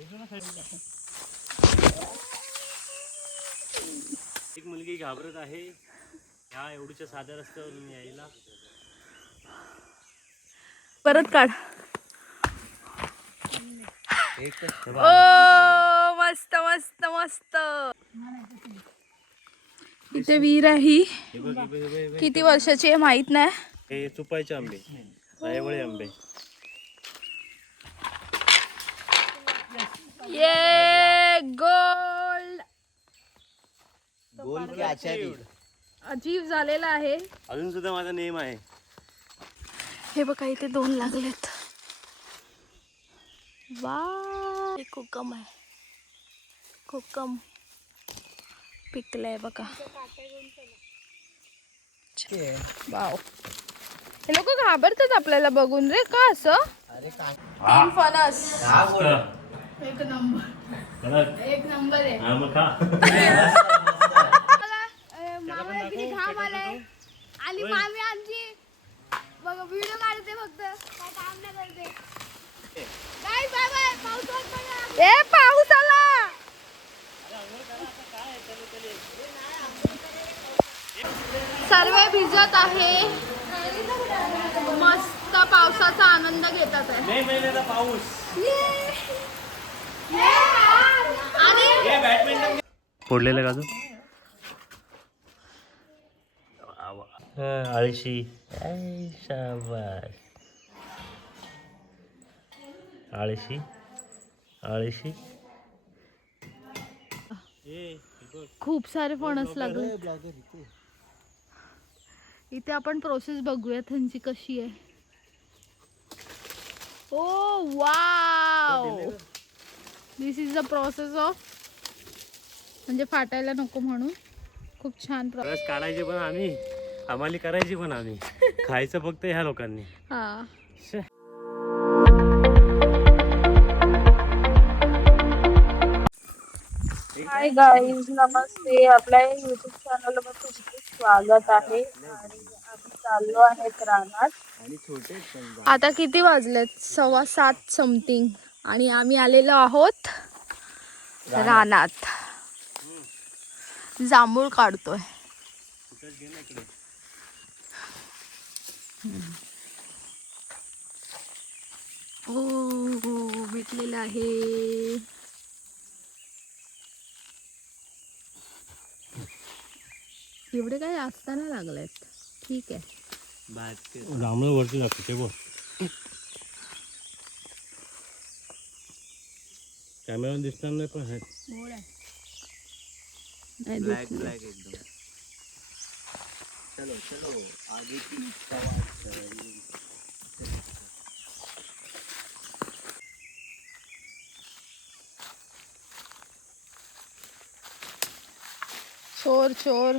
एक मुलगी घाबरत आहे ह्या एवढीच्या साध्या रस्त्यावरून यायला. परत काढ. ओ मस्त मस्त मस्त. इथे विहीर आहे ही. किती वर्षाची आहे माहित नाही. हे चुपायचे आंबे, रायवळे आंबे. ये गोल्ड. गोल्ड की आचारी अजीब झालेला आहे. अजून सुद्धा माझा नेम आहे. हे बघा इथे 2 लागलेत. वा कोकम आहे. कोकम पिकलंय बघा. वाव. हे लोक घाबरतात आपल्याला बघून रे. का असं? 3 फणस. एक नंबर आहे. मामाला किती घाम आलाय. आणि मामी आमची बघा व्हिडिओ काढते फक्त, काय काम नाही करते. Bye bye bye. पाऊस ए पाऊस आला. सर्व भिजत आहे. मस्त पावसाचा आनंद घेतात आहे. मे महिन्याचा पाऊस. आणि फोडलेलं काजू. आळशी. शाबास. आळशी आळशी. खूप सारे फणस लागले. इथे आपण प्रोसेस बघूया त्यांची कशी आहे. Oh wow. This is the process of. म्हणजे फाटायला नको म्हणून खूप छान रस काढायचे पण आम्ही, आम्हाला करायची पण आम्ही, खायचं फक्त ह्या लोकांनी. हा. हाय गाईज, नमस्ते. आपल्या युट्यूब चॅनल वर तुमचे स्वागत आहे. आणि आम्ही चाललो आहेत रानात. आता किती वाजलेत? 7:15 समथिंग. आणि आम्ही आलेलो आहोत रानात. जांभूळ काढतोय. हो भेटलेलं आहे. एवढे काय जास्त नाही लागलेत. ठीक आहे. जांभळ वरती लागते ते बघ. कॅमेरा दिसणार नाही पण आहेत. ब्लॅक ब्लॅक एकदम. चलो चलो आगे की चोर चोर.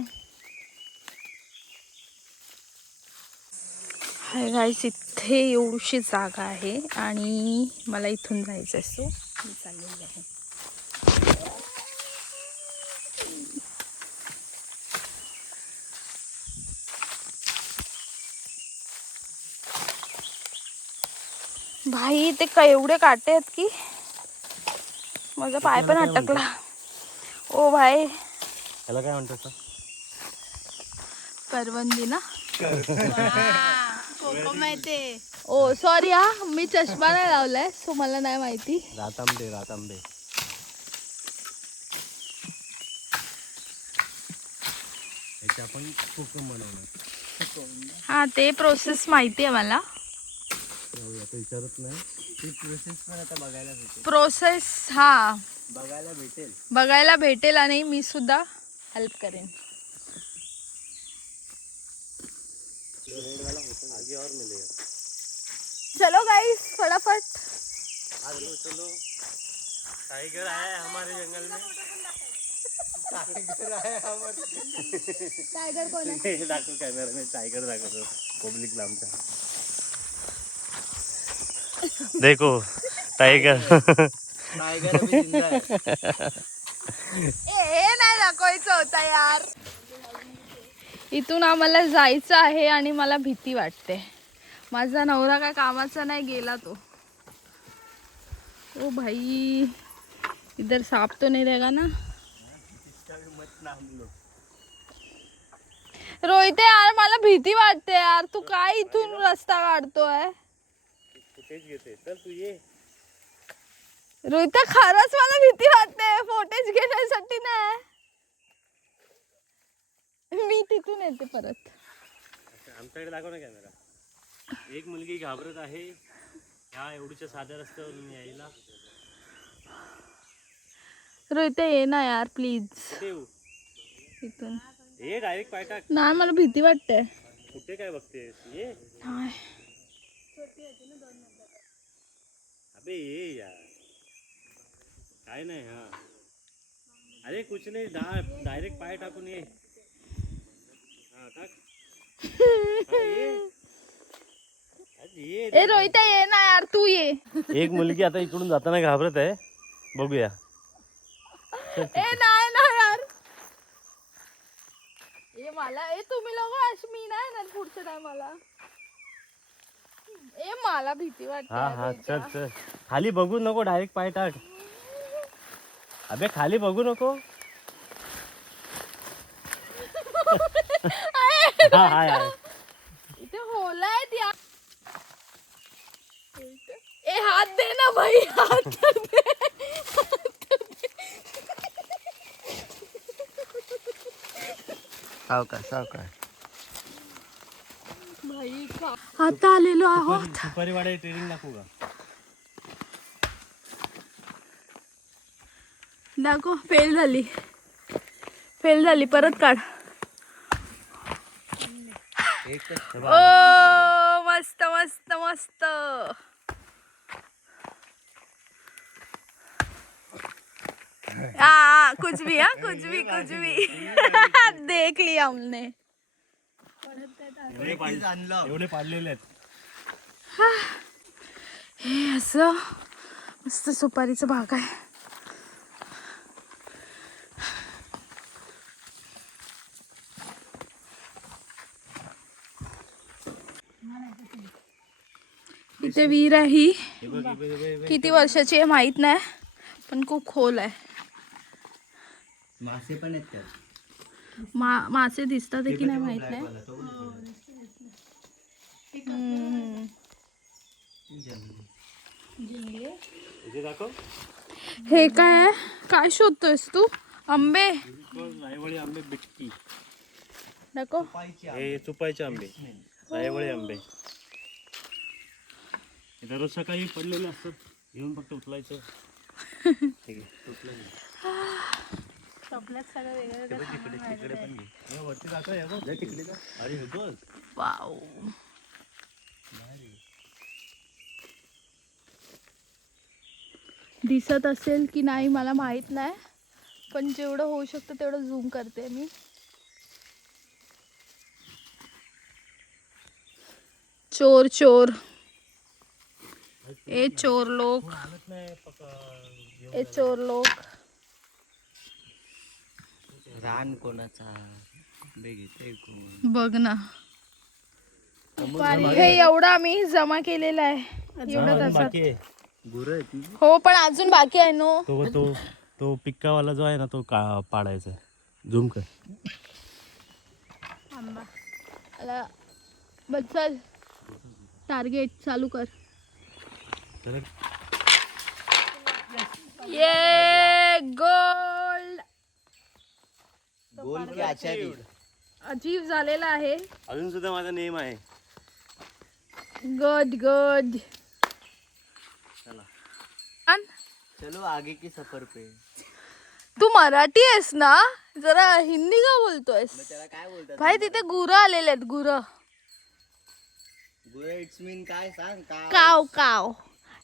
हाय गाईस, इथे एवढीशी जागा आहे आणि मला इथून जायचं आहे. सो मी चाललेली आहे. भाई ते काय एवढे काटे आहेत की माझा पाय पण अटकला. ओ भाई, त्याला काय म्हणतात? करवंदी ना. ओ सॉरी हा, मी चष्मा नाही लावलाय सो मला नाही माहिती. रातांबे. रातांबे याचे आपण कोकम बनवणार. हा ते प्रोसेस माहिती आहे मला. आता विचारत नाही. ती प्रोसेस पण आता बघायला भेटेल. प्रोसेस हा बघायला भेटेल आणि मी सुद्धा हेल्प करेन. आगे और मिलेगा. चलो गाइस फटाफट. चलो. टाइगर है हमारे जंगल में. टायगर कोण आहे? दाखव कॅमेरा में. टाइगर दाखवतो पब्लिक लांबचा. देखो टाइगर. टाइगर अभी जिंदा है. हे नाही दाखवायचं होता यार. इथून आम्हाला जायचं आहे आणि मला भीती वाटते. माझा नवरा काय कामाचा नाही, गेला तो. ओ भाई इधर सांप तो नहीं रहेगा ना? रोहित यार मला भीती वाटते यार, तू काय इथून रस्ता काढतोय? फुटेज घेते चल तू ये. रोहित खरंच मला भीती वाटते फुटेज घेण्यासाठी नाही. मी तिथून येते परत. आमच्याकडे दाखव ना कॅमेरा. एक मुलगी घाबरत आहे ह्या एवढीच्या साध्या रस्त्यावरून यायला. रोहित ये ना यार प्लीज. कुठे येऊ? इथून ये डायरेक्ट पाय टाक. नाही मला भीती वाटते. कुठे काय बघतेस? ये. नाही. अबे ये यार. काय नाही. हा अरे कुछ नाही, डायरेक्ट पाय टाकून ये. हा टाक. हा, ये. ए रोहित ये ना यार, तू ये. एक मुलगी आता इकडून जाताना घाबरत आहे, बघूया. ए नाही ना यार. ए मला तुम्ही लोक मी नाही ना पुढच्या टायमाला. ए मला भीती वाटते. हा हा चल चल. खाली बघू नको, डायरेक्ट पाय टाक. अबे खाली बघू नको. हा हा इथे होला आहेत यार. ए हात दे ना भाई, हात तर दे. सावकाश. भाई आता आलेलो आहोत. सुपारी वाडा ट्रेनिंग दाखवू का? दाखव. फेल झाली परत काढ. ओ मस्त मस्त मस्त. हाँ कुछ भी देख लिया हमने. एवढे पाडलेले आहेत. हे असं मस्त सुपारीचं बाग आहे. इथे विहीर आहे ही. किती वर्षाची आहे माहित नाही, पण खूप खोल आहे. मासे पण आहेत त्यात. मासे दिसतात की नाही माहित नाही. इथे दाखव. हे काय आहे? काय शोधतोयस तू? आंबे रायवळी आंबे बिटकी. दाखव. हे चुपायचे आंबे, रायवळी आंबे. दररोज सकाळी पडलेले असतात, घेऊन फक्त उचलायचं. ठीक आहे उचलायचं. तिकडे पण घे. वरती जातो तिकडे जा. अरे बघ. वाव. दिसत असेल की नाही मला माहित नाही, पण जेवढं होऊ शकतं तेवढं झूम करते मी. चोर चोर. ए चोर लोक. ए चोर लोक. रान कोणाचा घेते कोण? बघ ना. हे एवढं आम्ही जमा केलेलं आहे. एवढं तासात. हो पण अजून बाकी आहे नो. तो पिक्कावाला जो आहे ना तो पाडायचा आहे. झूम कर. आंबा आला. बस चल, टार्गेट चालू कर. ये गोल्ड. गोल की आचारी. अजीब झालेला आहे. अजून सुद्धा माझा नेम आहे. Good good. चलो आगे की सफर पे. तू मराठी आहेस ना, जरा हिंदी का बोलतोयस? त्याला काय बोलतात भाई तिथे गुरं आलेले आहेत. गुरं. इट्स मीन काय सांग? काव काव.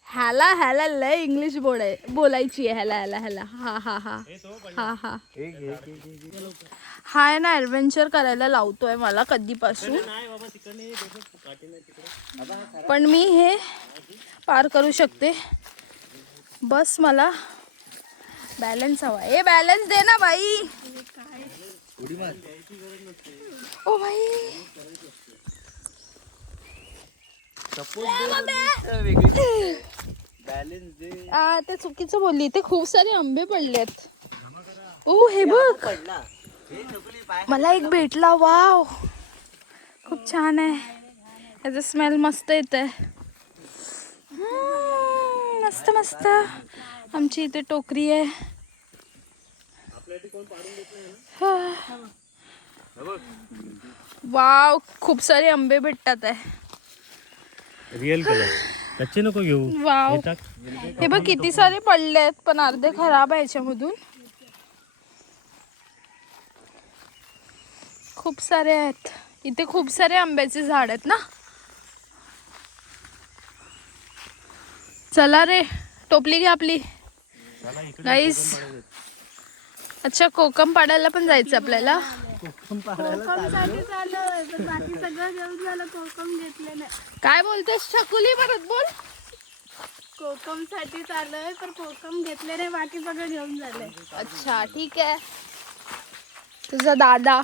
ह्याला लय इंग्लिश बोलायची आहे. ह्याला हा हा हा हा हा. हा आहे ना ॲडव्हेंचर करायला लावतोय मला कधीपासून, पण मी हे पार करू शकते. बस मला बॅलन्स हवा. ए बॅलन्स दे ना बाई. ओ भाई बॅलन्स दे. ते चुकीचं बोलली. ते खूप सारे आंबे पडलेत. ओ हे बघ, पडला हे चकुली पाय. मला एक भेटला. वाव, खूप छान आहे. याचा स्मेल मस्त येत आहे. मस्त मस्त. आमची इथे टोकरी आहे. वाव, खूप सारे आंबे भेटतात आहे. रिअल कलर कच्चे नको घेऊ. वाव, हे टाक. हे बघ किती सारे पडलेत, पण अर्धे खराब आहे याच्यामधून. खूप सारे आहेत इथे. खूप सारे आंब्याचे झाड आहेत ना. चला रे, टोपली घ्या आपली. चला इकडे गाईस, कोकम पडायचे. अच्छा कोकम पाडायला पण जायचं आपल्याला. काय बोलतेस छकुली, परत बोल. कोकम साठी चाललोय, पण कोकम घेतले नाही, बाकी सगळं घेऊन झालंय. अच्छा ठीक आहे. तुझा दादा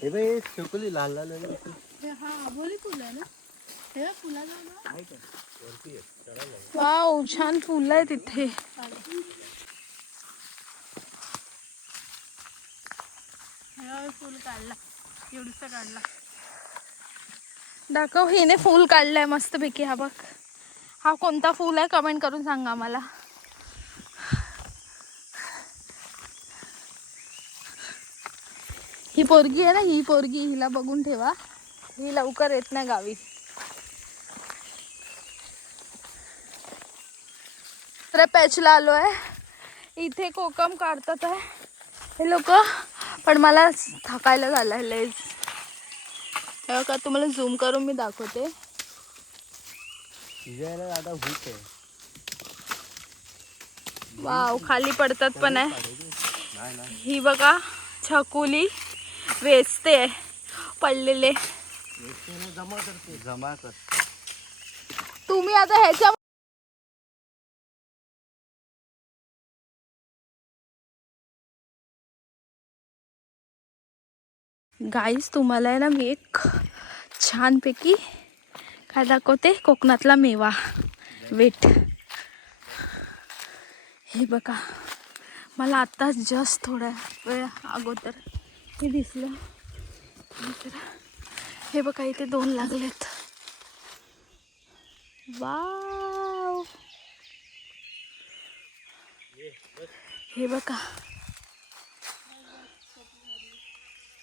हे बघ हे चकुली लाल लाल वगैरे. हा बोली फुल आहे ना हे फुलाला वाव, छान फुल आहे तिथे. फुल काढला, एवढसा काढला. दाखव, हिने फुल काढलंय मस्त पैकी. हा बघ, हा कोणता फुल आहे कमेंट करून सांगा मला. ही पोरगी आहे ना, ही पोरगी, हिला बघून ठेवा. ही लवकर येत नाही गावी. पॅचला आलोय. इथे कोकम काढतात आहे हे लोक, पण मला थकायला झालंय लयच. हे बघा, तुम्हाला झूम करून मी दाखवते. तुझ्याला दादा भूक आहे. वाव, खाली पडतात पण आहे. ही बघा छकुली वेचते पडलेले. जमा करते, जमा कर. तुम्ही आता ह्याच्या गाईस, तुम्हाला आहे ना मी एक छानपैकी काय दाखवते, कोकणातला मेवा वेट. हे बघा, मला आता जस्ट थोड्या वेळ अगोदर हे दिसलं. हे बघा, इथे 2 लागलेत. वाव, हे बघा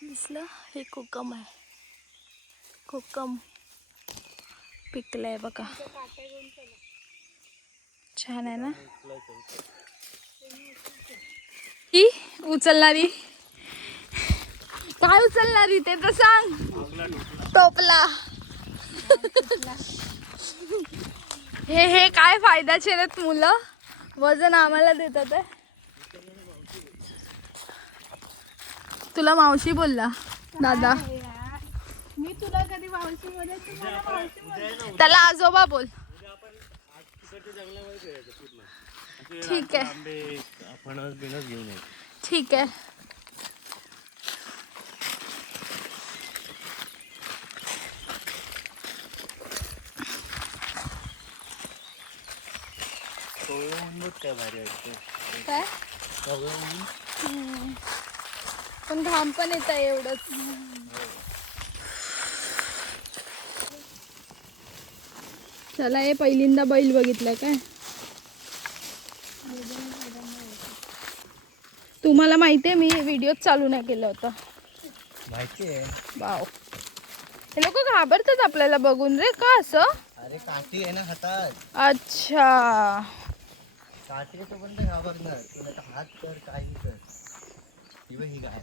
दिसलं. हे कोकम आहे. कोकम पिकलंय बघा. छान आहे ना. ही उचलणारी काय उचलणारी ते तर सांग. टोपला. हे काय फायद्याचे आहेत मुलं, वजन आम्हाला देतात आहे. तुला मावशी बोलला दादा. मी तुला कधी मावशी बोलले, तू मला मावशी बोल. त्याला आजोबा बोल. जंगलामध्ये फिरायचं पूर्ण. असे ठीक आहे. आंबे फणस बिनस घेऊन यायचे. ठीक आहे. काय भारी वाटतं. काय पण घाम पण येत आहे एवढंच. चला, हे पहिल्यांदा बैल बघितलं काय. तुम्हाला माहितीये मी व्हिडिओ चालू नाही केलं होतं. माहिती आहे. वाव, हे लोक घाबरतात आपल्याला बघून रे. का असं? अरे काठी आहे ना हातात. अच्छा, काठी तो पण घाबरणार. तुला तर हात कर, काही कर. ही गाय,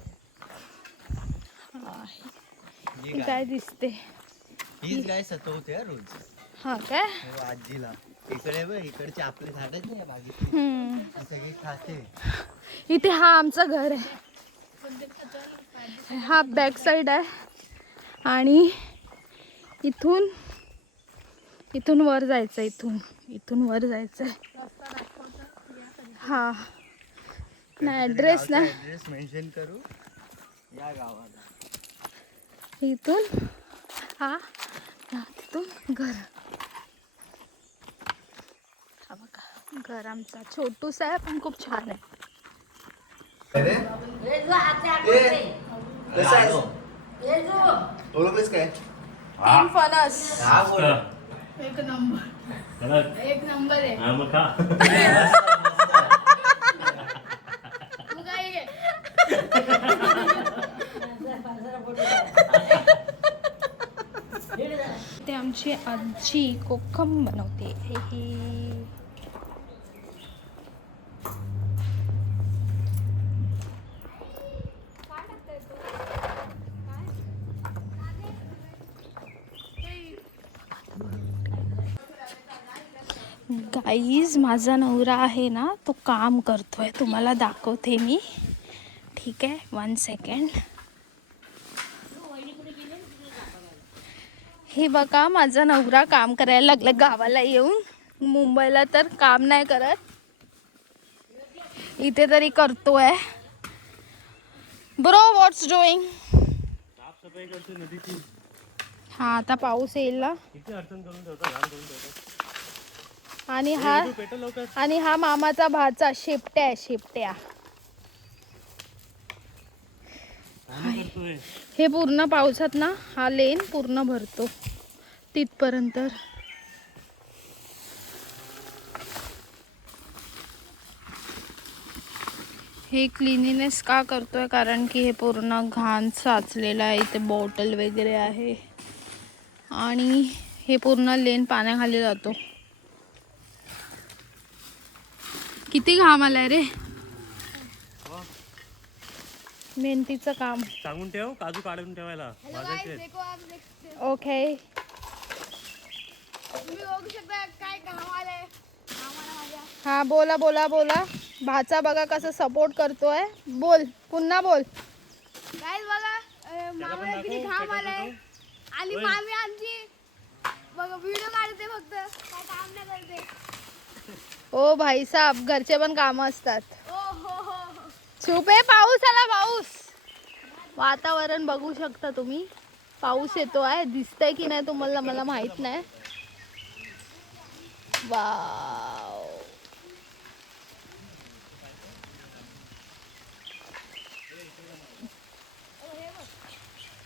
ही काय दिसते. हीच गाय सतवते हा रोज. हा काय. हो, आजीला. इकडे बघ, इकडचे आपले झाडच नाही बागेत, सगळे खाते. इथे हा आमचं घर आहे. हा बॅक साइड आहे. आणि इथून वर जायचं. इथून वर जायचं. हा नाही, ॲड्रेस ना. ॲड्रेस मेन्शन करू. या गावाला इथून हा तिथून घर. हा बघा घर आमचा छोटूसा आहे पण खूप छान आहे. ओळखलेस काय? तीन फणस. एक नंबर एक नंबर आहे. हा मग खा. तू काय घे. ते आमची आजी कोकम बनवते. गाईज माझा नवरा आहे ना तो काम करतोय. तुम्हाला दाखवते मी. ठीक आहे 1 सेकंड. हे बघा माझा नवरा काम करायला लागला गावाला येऊन. मुंबईला तर काम नाही करत, इथे तरी करतोय. ब्रो व्हॉट्स डुईंग? साफसफाई करतो नदीची. हा आता पाऊस येईल ना. किती अडचण करून ठेवतो, घाण करून ठेवतो. पेटव लवकर. आणि हा मामाचा भाचा शेपट्या आहे. शेपट्या करतोय. हे पूर्ण पावसात ना हा लेन पूर्ण भरतो तिथपर्यंत. हे क्लिनिनेस का करतोय कारण की हे पूर्ण घाण साचलेलं आहे. इथे बॉटल वगैरे आहे आणि हे पूर्ण लेन पाण्याखाली जातो. किती घाम आलाय रे. मेहनतीचं काम. सांगून ठेव काजू काढून ठेवायला. ओके. तुम्ही बघू शकता काय काम आलंय आम्हाला माझ्या. हा बोला बोला बोला. भाचा बघा कसं सपोर्ट करतोय. बोल पुन्हा बोल. काय बघा मामाला किती घाम आलाय. आणि मामी आमची बघा व्हिडिओ काढते फक्त, काय काम नाही करते. ओ भाई साहब घरचे पण काम असतात. ओ हो. छुपे पाऊस आला. पाऊस वातावरण बघू शकता तुम्ही. पाऊस येतो आहे. दिसतंय की नाही तुम्हाला मला माहित नाही. वाव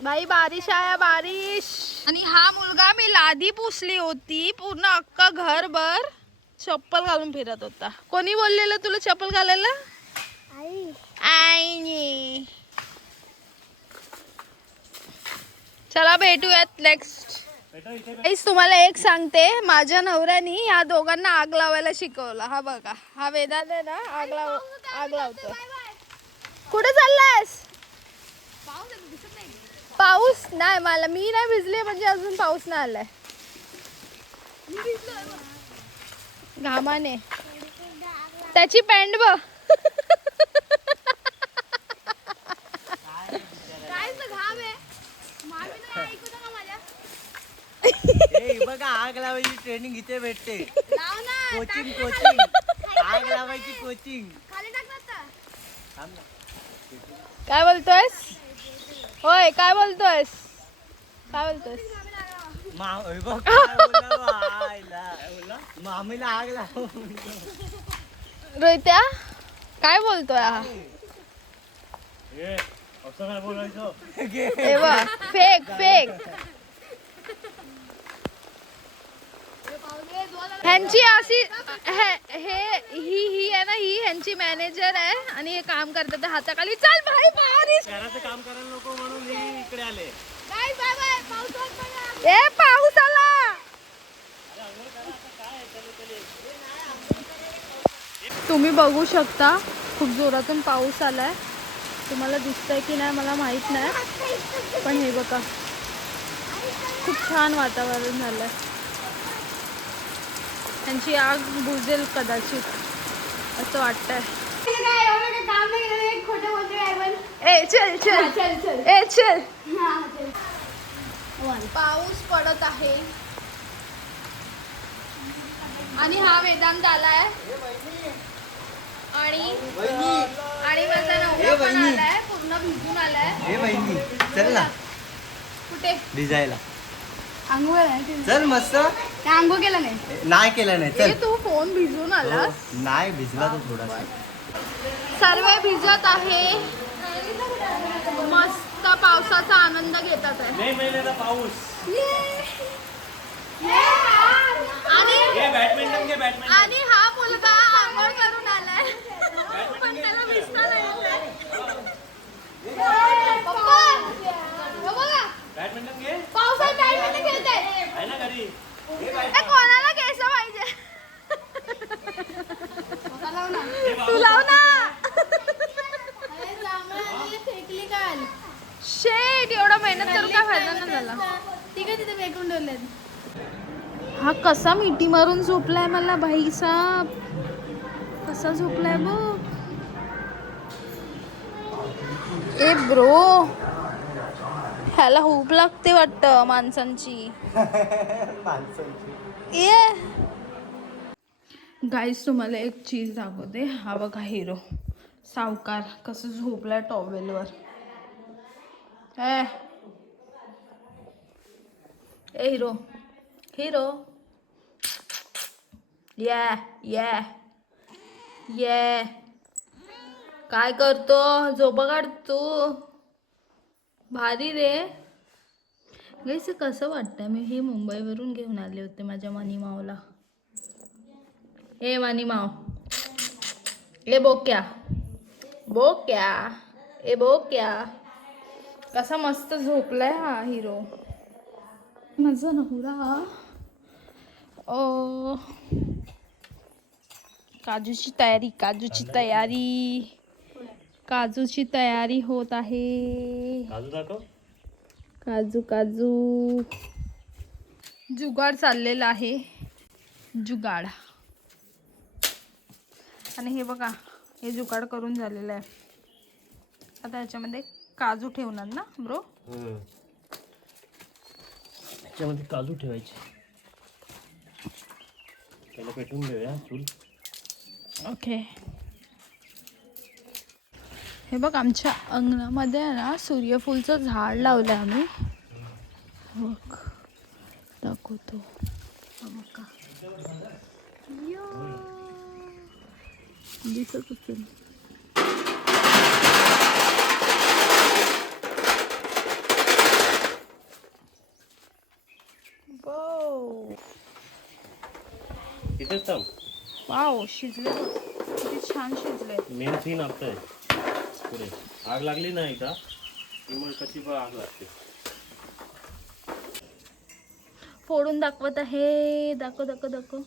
भाई बारिश आया बारिश. आणि हा मुलगा मी लादी पुसली होती पूर्ण अख्खा घरभर चप्पल घालून फिरत होता. कोणी बोललेलं तुला चप्पल घालायला? आईने. चला भेटूयात नेक्स्ट. तुम्हाला एक सांगते, माझ्या नवऱ्यानी या दोघांना आग लावायला शिकवलं. हा बघा हा वेदांत आहे ना आग लावतो. कुठे चाललायस? पाऊस नाही मला. मी नाही भिजले म्हणजे अजून पाऊस नाही आलाय. घामाने त्याची पॅन्ट बघ. घाम आहे. मामी नाही ऐकू का माझ्या. बघा आग लावायची ट्रेनिंग इथे भेटते. लाव ना. कोचिंग आग लावायची कोचिंग. खाली टाक ना. काय बोलतोयस? होय काय बोलतोयस? मामीला आग लाव. रोहित्या काय बोलतोय हा? असं काय बोलायचं. हे बघ फेक. ह्यांची अशी ही आहे ना, ही ह्यांची मॅनेजर आहे आणि हे काम करतात हाताखाली. चल भाई बारिश. घराचं काम करायला नको म्हणून हे इकडे आले. Bye bye bye. पाऊस ए पाऊस आला. तुम्ही बघू शकता खूप जोरातून पाऊस आलाय. तुम्हाला दिसतंय की नाही मला माहित नाही, पण हे बघा खूप छान वातावरण झालंय. त्यांची आग बुझेल कदाचित असं वाटतंय. काम नाही केलं. खोटं बोलते काय पण. ए चल चल चल. ए चल. हा चल. पाऊस पडत आहे आणि हा वेदांत आलाय. आणि माझा नवरा पण आलाय, पूर्ण भिजून आलाय. हे बहिणी चल ना कुठे भिजायला आंघोळ नाही चल मस्त. आंघोळ केलं नाही. नाही केलं नाही चल. तू फोन भिजून आला. नाही भिजला तो थोडासा. सर्व भिजत आहे, मस्त पावसाचा आनंद घेतात आहे. मे महिन्याचा पाऊस. आणि आणि हा मुलगा आंघोळ करून आलाय, पण त्याला भिजता नाही येत. बॅडमिंटन घे. पावसात बॅडमिंटन खेळताय. आहे ना घरी. कोणाला केस पाहिजे? तू लाव ना. फेकली काल. शेट, एवढा मेहनत करून काय फायदा नाही झाला. ती काय तिथे फेकून ठेवले. हा कसा मिठी मारून झोपलाय मला भाई साहब. कसा झोपलाय बघ. ए ब्रो, ह्याला हुप लागते वाटतं माणसांची. ये गाईस, तुम्हाला एक चीज दाखवते. हा बघा हिरो सावकार कसं झोपलाय टॉवेलवर. ए हिरो, हिरो, ये ये ये. काय करतो? झोपा काढतो. भारी रे. गाईस, कसं वाटतंय? मी हे मुंबईवरून घेऊन आले होते माझ्या मनी मावला. ए मनी माव, ए बोक्या, बोक्या, ए बोक्या. कसा मस्त झोपलाय हा हिरो. माझा नवरा काजूची तयारी, काजूची तयारी, काजूची तयारी होत आहे. काजू दाखव. काजू काजू जुगाड चाललेला आहे, जुगाड. आणि हे बघा, हे जुगाड करून झालेलं आहे. आता ह्याच्यामध्ये काजू ठेवणार ना ब्रो? ह्याच्यामध्ये काजू ठेवायचे. त्याला पेटवून घेऊया चूल. ओके. हे बघ, आमच्या अंगणामध्ये ना सूर्यफूलचं झाड लावलं आम्ही. बघ, दाखवतो. बघा, दिसत असेल. तिथेच थांब. वाव, शिजले बघ. किती छान शिजले. मेन सीन आता आहे पुढे. आग लागली नाही का की मग कशी आग लागते. फोडून दाखवत आहे. दाखव दाखव दाखव.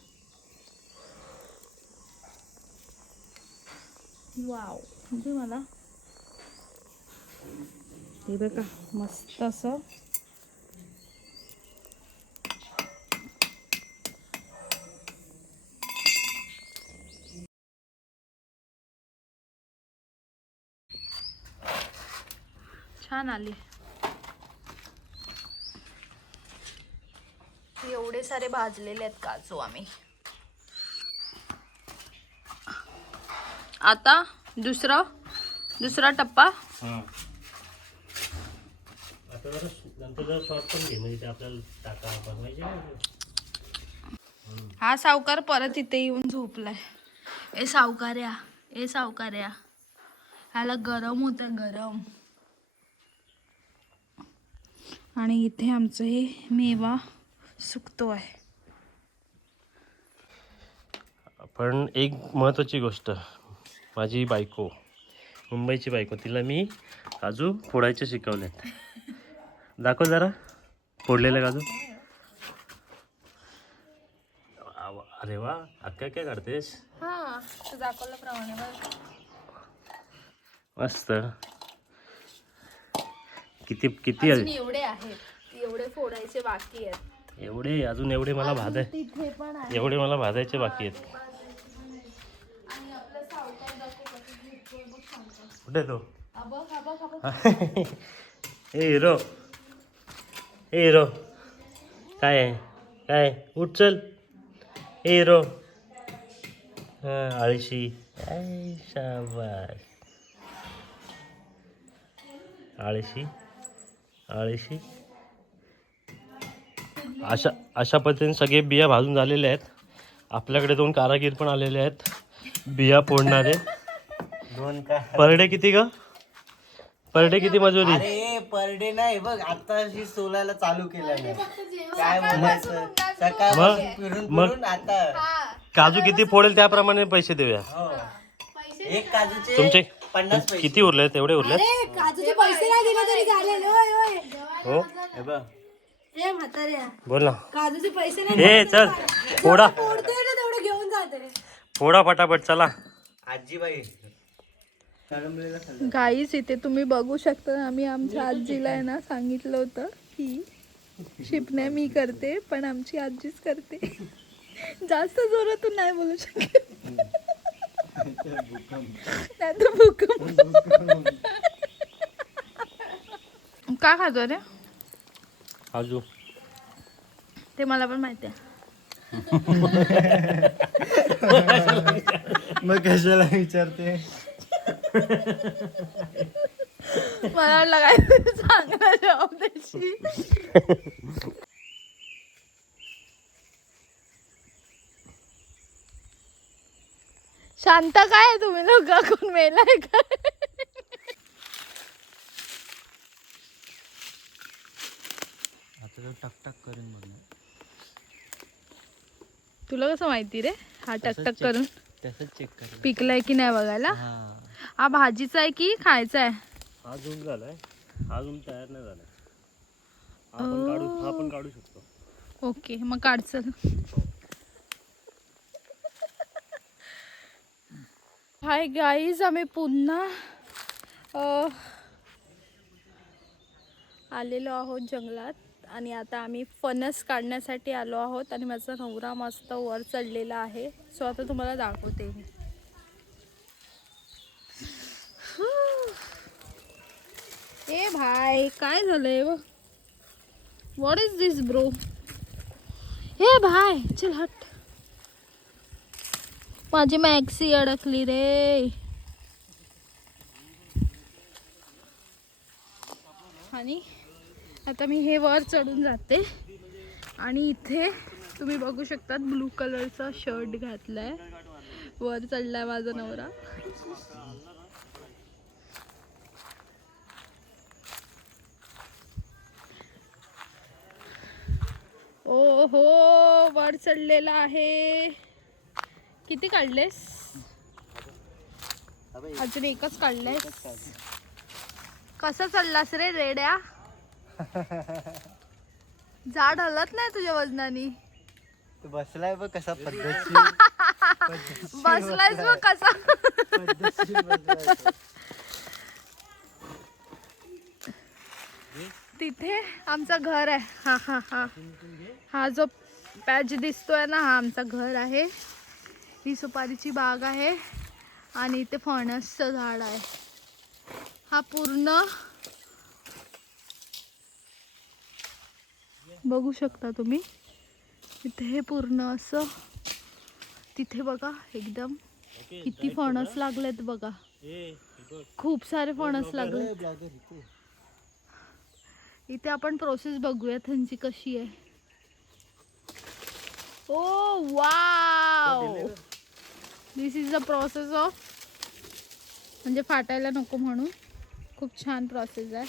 वाव, म्हणजे मला हे बघा मस्त असं छान आली. एवढे सारे भाजलेले आहेत काजू आम्ही. आता दुसरा टप्पा. आता जरा नंतर जरा शॉर्ट पण घे, म्हणजे ते आपल्याला टाका बनवायचे ना. हा सावकार परत इथे येऊन झोपलाय. ए सावकार्या, ए सावकार्या, ह्याला गरम होतं, गरम. आणि इथे आमचं हे मेवा सुकतो आहे. पण एक महत्त्वाची गोष्ट, माझी बायको, मुंबईची बायको, तिला मी काजू फोडायचे शिकवलेत. दाखव जरा फोडलेले काजू. अरे वा, अक्का काय काढतेस? हा, तू दाखवल्याप्रमाणे मस्त. किती किती अजून एवढे आहेत, एवढे फोडायचे बाकी आहेत. एवढे अजून एवढे मला तिथे पण आहे. एवढे मला भाजायचे बाकी आहेत. आणि आपला सावकार दाखव कसं झोपतोय बघ सावकार. कुठे तो? बघ हा बघ हा बघ. ए हिरो, ए हिरो, काय आहे काय? उठ चल. ए हिरो. आळशी. ऐ शाबास. आळशी आळशी. अशा पद्धतीने सगळे बिया भाजून झालेले आहेत. आपल्याकडे 2 कारागीर पण आलेले आहेत बिया फोडणारे. 2 का पर डे किती ग? पर डे किती मजुरी? अरे पर डे नाही बघ, आताशी सोलायला चालू केलं. काय बोलायचं, सकाळपासून फिरून फिरून आता. काजू किती फोडेल त्याप्रमाणे पैसे देऊया. हो. एक काजूचे तुमचे 50 पैसे. किती उरले तेवढे उरले? काजूचे पैसे नाही दिले तरी चालेल. होय होय. हो हे बघ. ए म्हाताऱ्या, बोल ना. काजूचे पैसे नाही ए चल फोडा फोडतोय ना तेवढं घेऊन जाते. फोडा पटापट चला. आजीबाई तळमलेला खाल्लं. गाईस इथे तुम्ही बघू शकता, आम्ही आमच्या आजीला आहे ना सांगितलं होतं की शिपण्या मी करते, पण आमची आजीच करते. जास्त जोरातून नाही बोलू शकत. नाही तर भूकंप. काय खातो रे? काजू. ते मला पण माहिती आहे. मग कशाला विचारते? मला वाटलं काय चांगला जवाब द्यायची. शांत काय तुम्ही लोक कोण मेलाय काय? आता टक टक करून बघ. तुला कसं माहिती रे हा टकटक करून तसंच चेक कर. पिकलाय की नाही बघायला? हा भाजीचा आहे की खायचा आहे? हा झूम झालाय. हा झूम तयार नाही झालाय. हा पण काढू शकतो. ओके मग काढ चल. हाय गाईज, आम्ही पुन्हा आलेलो आहोत जंगलात आणि आता आम्ही फणस काढण्यासाठी आलो आहोत आणि माझा नवरा मस्त वर चढलेला आहे. सो आता तुम्हाला दाखवते मी. ए भाई काय झालंय? What is this bro? हे भाई चल हट. माझी मॅक्सी अडकली रे. आणि आता मी हे वर चढून जाते आणि इथे तुम्ही बघू शकता ब्लू कलरचा शर्ट घातलाय. वर चढलाय माझा नवरा. ओ हो वर चढलेला आहे. किती काढलेस? अजून एकच काढलंय. कसा चढलास रे रेड्या? झाड हलत नाही तुझ्या वजनानी. तू बसलाय बघ कसा पद्धतशीर. बसलायस बघ कसा. पद्धतशीर बसलाय. तिथे आमचं घर आहे. हा हा हा हा जो पॅच दिसतोय ना हा आमचं घर आहे. ही सुपारीची बाग आहे आणि इथे फणसचं झाड आहे. हा पूर्ण बघू शकता तुम्ही. इथे हे पूर्ण असं. तिथे बघा एकदम किती फणस लागलेत बघा. खूप सारे फणस लागलेत. इथे आपण प्रोसेस बघूया त्यांची कशी आहे. Oh wow, this is the process of, म्हणजे फाटायला नको म्हणून. खूप छान प्रोसेस आहे.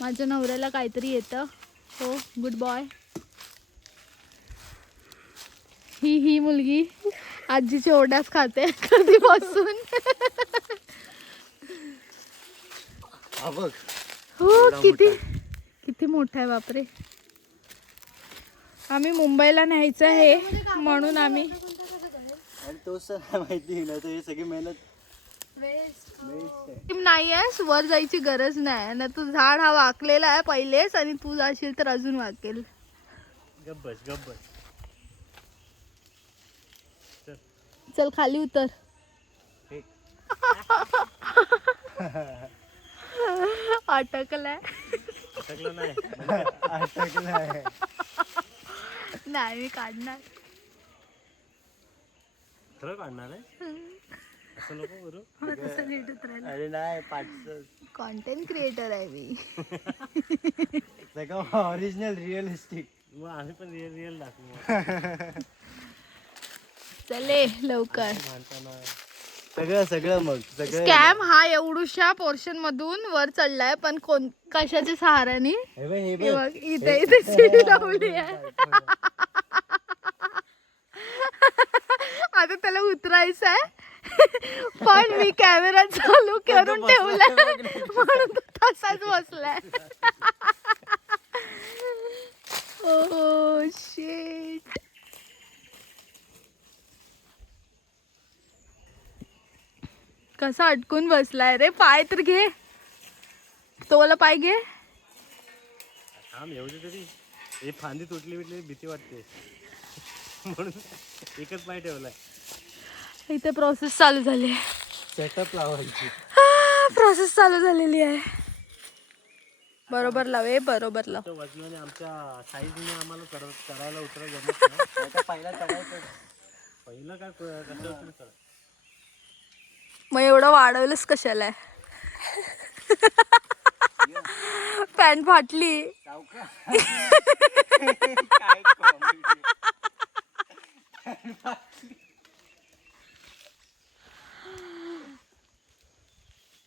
माझ्या नवऱ्याला काहीतरी येतं. हो गुड बॉय. ही मुलगी आजीची ओढाच खाते कधीपासून. हो किती मोठा आहे बापरे. आम्ही मुंबईला न्यायचं आहे म्हणून आम्ही तोच माहिती नाही तर हे सगळी मेहनत नाही आहे. वर जायची गरज नाही ना. तू झाड हा वाकलेला आहे पहिलेच आणि तू जाशील तर अजून वाकेल. गब्बस. चल खाली उतर. अटकलाय. अटकलं नाही. अटकलाय. नाही मी काढणार. खरं काढणार आहे. असं नको करू. तसं नीटच राहिलं. अरे नाही पाठच कॉन्टेंट क्रिएटर आहे मी. सगळं ओरिजिनल रिअलिस्टिक. मग आम्ही पण रिअल रिअल दाखवू. चले लवकर. माणसानं सगळं सगळं मग सगळं स्कॅम हा एवढूशा पोर्शन मधून वर चढलाय, पण कशाच्या सहाऱ्याने? हे बघ, हे हे बघ. बघ, इथे इथे सीट लावली आहे. आता त्याला उतरायचं आहे, पण मी कॅमेरा चालू करून ठेवलाय म्हणून तो तसाच बसलाय. Oh shit. कसा अटकून बसलाय रे. पाय तर घे, तो वाला पाय घे. थांब एवढी तरी. हे फांदी तुटली बिटली भीती वाटते म्हणून एकच पाय ठेवलाय. इथे प्रोसेस चालू झाली आहे. सेटअप लावायची. प्रोसेस चालू झालेली आहे. बरोबर लावे, बरोबर लाव. तर वजनाने आमच्या साईजने आम्हाला चढायला उतरायला जमत नाही. आता पहिला चढायचं. पहिलं काय कसं असेल तर मग एवढं वाढवलंच कशाला? पॅन्ट फाटली. काय comedy.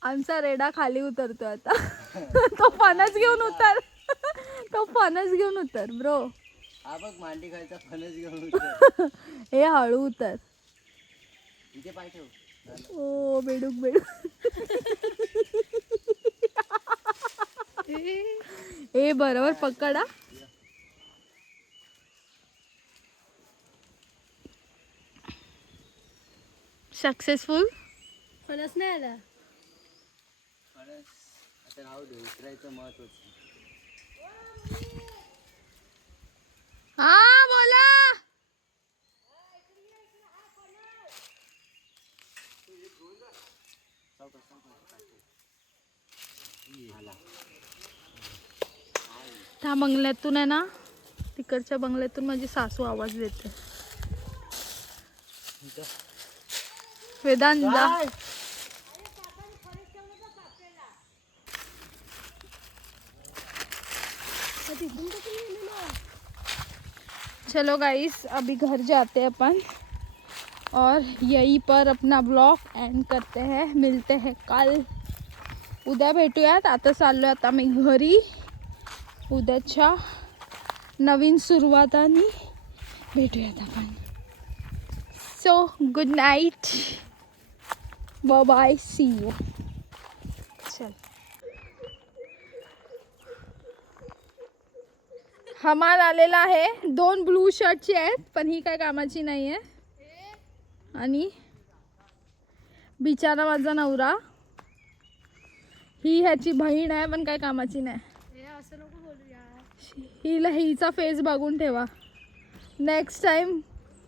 आमचा रेडा खाली उतरतो आता. तो फणस घेऊन उतर. तो फणस घेऊन उतर ब्रो. हा बघ मांडी खायचा फणस घेऊन उतर. हे हळू उतर. इथे पाय ठेव. ओ बेडूक बेडूक. ए बरोबर पकडा. सक्सेसफुल. फणस नाही आला. फणस आता राहू दे, उतरायचं महत्वाचं. हा बोला. त्या बंगल्यातून आहे ना, तिकडच्या बंगल्यातून माझी सासू आवाज देते. वेदांत जा. चलो गाइस, अभी घर जाते हैं अपन और यहीं पर अपना ब्लॉग एंड करते हैं. मिलते हैं कल. उद्या भेटूयात. आता चाललो आता मी घरी. उद्याच्या नवीन सुरुवाताने भेटूयात आपण. So good night, bye bye, see you. चल. हमाल आलेला आहे. 2 ब्लू शर्टची आहेत, पण ही काय कामाची नाही आहे. आणि बिचारा माझा नवरा. ही ह्याची बहीण आहे, पण काय कामाची नाही. हिला हिचा फेस बघून ठेवा. नेक्स्ट टाइम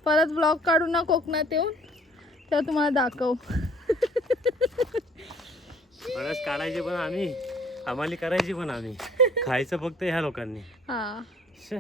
परत ब्लॉग काढू ना कोकणात येऊन, तेव्हा तुम्हाला दाखव. फणस काढायचे पण आम्ही, आम्हाला करायची पण आम्ही, खायचं फक्त ह्या लोकांनी. हा. शे.